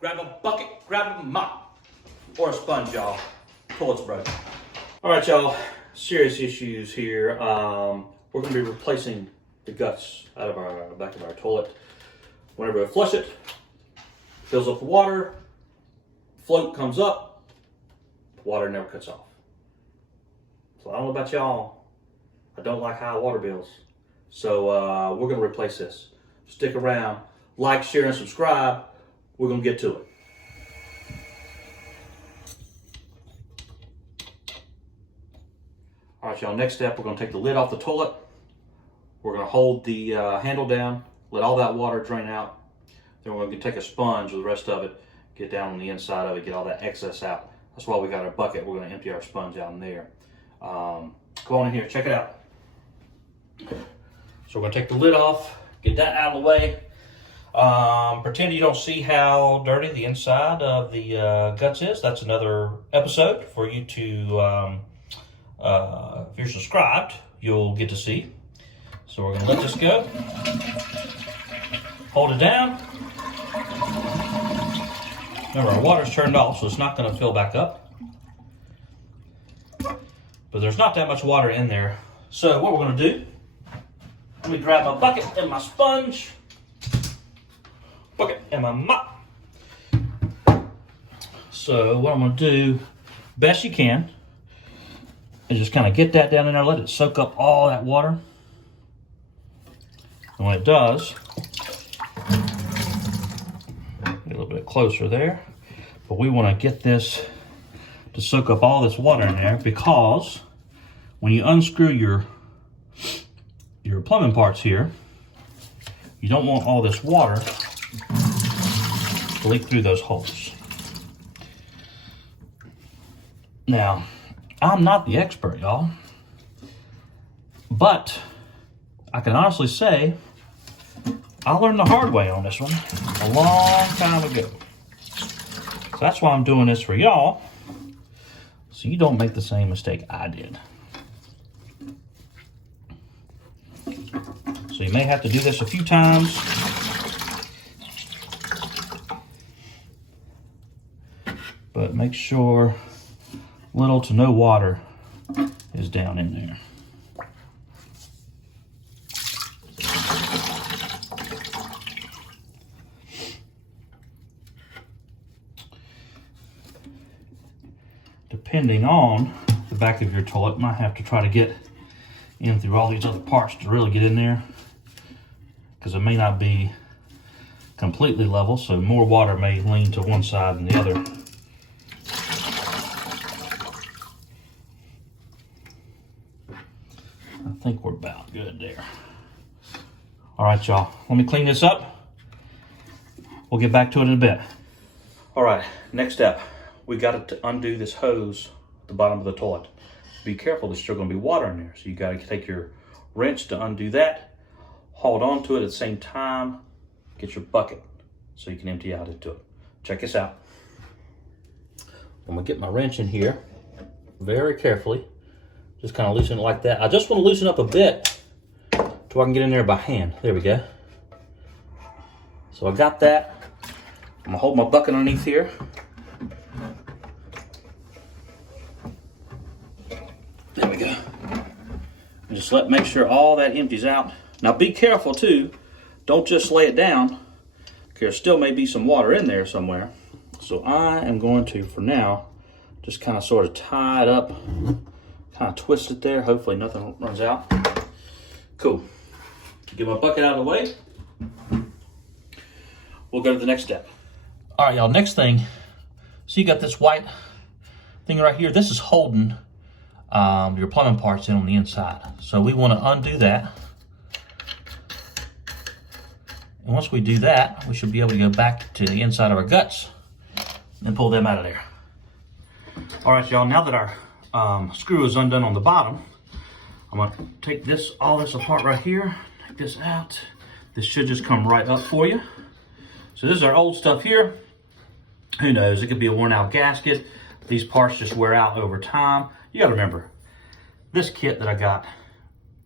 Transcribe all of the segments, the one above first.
grab a bucket, grab a mop, or a sponge, y'all. Toilet's broken. All right, y'all, serious issues here. We're gonna be replacing the guts out of our back of our toilet. Whenever we flush it, fills up with water, float comes up, water never cuts off. So I don't know about y'all, I don't like high water bills. So we're gonna replace this. Stick around, like, share, and subscribe. We're gonna get to it. All right, y'all, next step, we're gonna take the lid off the toilet. We're gonna hold the handle down, let all that water drain out. Then we're gonna take a sponge with the rest of it, get down on the inside of it, get all that excess out. That's why we got our bucket. We're gonna empty our sponge out in there. Go on in here, check it out. So we're gonna take the lid off, get that out of the way. Pretend you don't see how dirty the inside of the guts is. That's another episode for you to, if you're subscribed, you'll get to see. So we're gonna let this go. Hold it down. Remember, our water's turned off, so it's not gonna fill back up. But there's not that much water in there. So what we're gonna do, let me grab my bucket and my sponge, bucket and my mop. So what I'm gonna do, best you can, is just kind of get that down in there, let it soak up all that water. And when it does, get a little bit closer there, but we want to get this to soak up all this water in there, because when you unscrew your plumbing parts here, you don't want all this water to leak through those holes. Now, I'm not the expert, y'all, but I can honestly say I learned the hard way on this one a long time ago. So that's why I'm doing this for y'all, so you don't make the same mistake I did. So you may have to do this a few times. But make sure little to no water is down in there. Depending on the back of your toilet, you might have to try to get in through all these other parts to really get in there, because it may not be completely level, so more water may lean to one side than the other. I think we're about good there. All right, y'all, let me clean this up. We'll get back to it in a bit. All right, next step, we got to undo this hose at the bottom of the toilet. Be careful, there's still gonna be water in there, so you gotta take your wrench to undo that, hold on to it at the same time, get your bucket so you can empty out into it. Check this out. I'm gonna get my wrench in here very carefully, just kind of loosen it like that. I just want to loosen up a bit so I can get in there by hand. There we go. So I got that. I'm gonna hold my bucket underneath here. There we go. And just make sure all that empties out. Now be careful too. Don't just lay it down, because there still may be some water in there somewhere. So I am going to, for now, just kind of sort of tie it up, kind of twist it there. Hopefully nothing runs out. Cool. Get my bucket out of the way. We'll go to the next step. All right, y'all, next thing. So you got this white thing right here. This is holding your plumbing parts in on the inside. So we want to undo that. And once we do that, we should be able to go back to the inside of our guts and pull them out of there. All right, y'all, now that our screw is undone on the bottom, I'm gonna take all this apart right here, take this out. This should just come right up for you. So this is our old stuff here. Who knows, it could be a worn out gasket. These parts just wear out over time. You gotta remember, this kit that I got,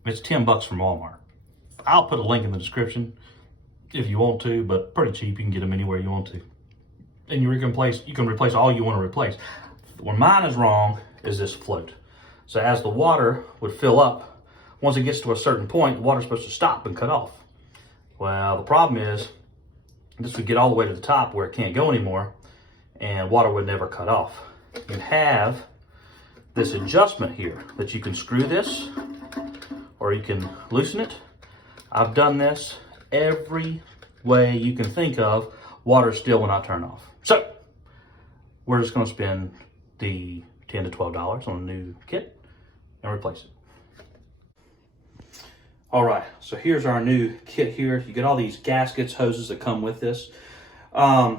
it's 10 bucks from Walmart. I'll put a link in the description if you want to, but pretty cheap. You can get them anywhere you want to. and you can replace all you want to replace. Where mine is wrong is this float. So as the water would fill up, once it gets to a certain point, the water's supposed to stop and cut off. Well, the problem is this would get all the way to the top where it can't go anymore, and water would never cut off. You have this adjustment here that you can screw this, or you can loosen it. I've done this every way you can think of. Water still will not turn off. So we're just going to spend the $10 to $12 on a new kit and replace it. All right, so here's our new kit here. You get all these gaskets, hoses that come with this. All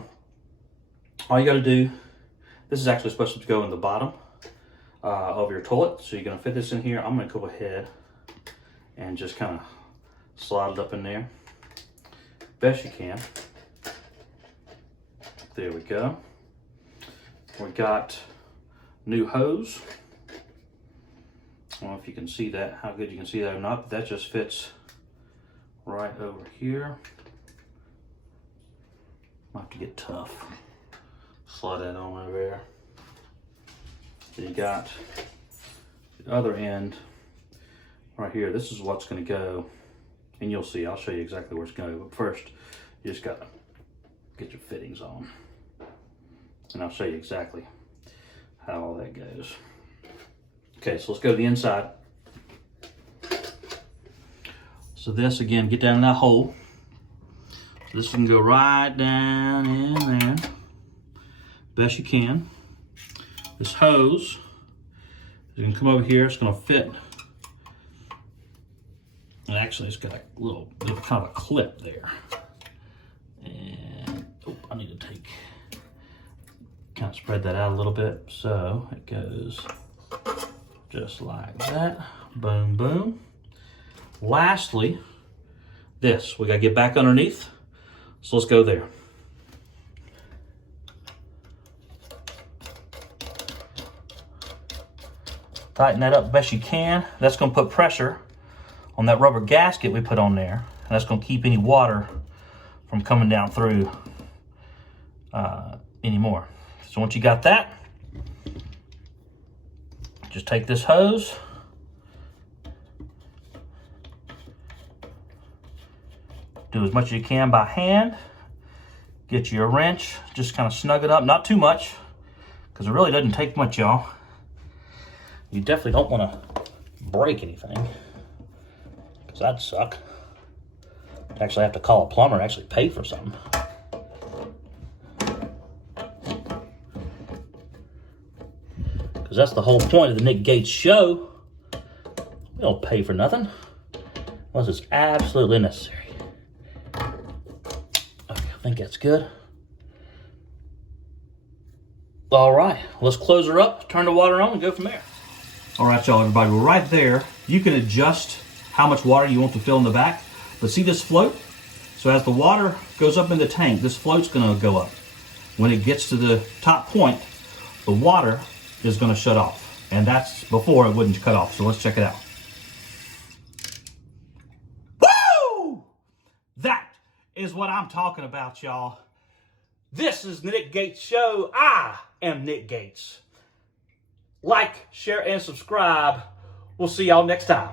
you got to do, this is actually supposed to go in the bottom of your toilet. So you're going to fit this in here. I'm going to go ahead and just kind of slide it up in there best you can. There we go. We got new hose. I don't know if you can see that, how good you can see that or not, but that just fits right over here. Might have to get tough. Slide that on over there. Then you got the other end right here. This is what's going to go, and you'll see, I'll show you exactly where it's going to go. But first, you just got to get your fittings on, and I'll show you exactly how all that goes. Okay, so let's go to the inside. So this, again, get down in that hole. So this can go right down in there, best you can. This hose, you can come over here, it's gonna fit. And actually it's got a little kind of a clip there. And, oh, I need to kind of spread that out a little bit. So it goes just like that. Boom, boom. Lastly, this, we gotta get back underneath. So let's go there. Tighten that up best you can. That's gonna put pressure on that rubber gasket we put on there. And that's gonna keep any water from coming down through anymore. So once you got that, just take this hose, do as much as you can by hand, get you a wrench, just kind of snug it up, not too much, because it really doesn't take much, y'all. You definitely don't want to break anything, because that'd suck. I'd actually have to call a plumber, actually pay for something. Because that's the whole point of the Nick Gates show. We don't pay for nothing unless it's absolutely necessary. Okay, I think that's good. All right, let's close her up, turn the water on, and go from there. All right, y'all, everybody, well, right there, you can adjust how much water you want to fill in the back. But see this float? So as the water goes up in the tank, this float's gonna go up. When it gets to the top point, the water is gonna shut off. And that's before it wouldn't cut off. So let's check it out. Woo! That is what I'm talking about, y'all. This is the Nick Gates Show. I am Nick Gates. Like, share, and subscribe. We'll see y'all next time.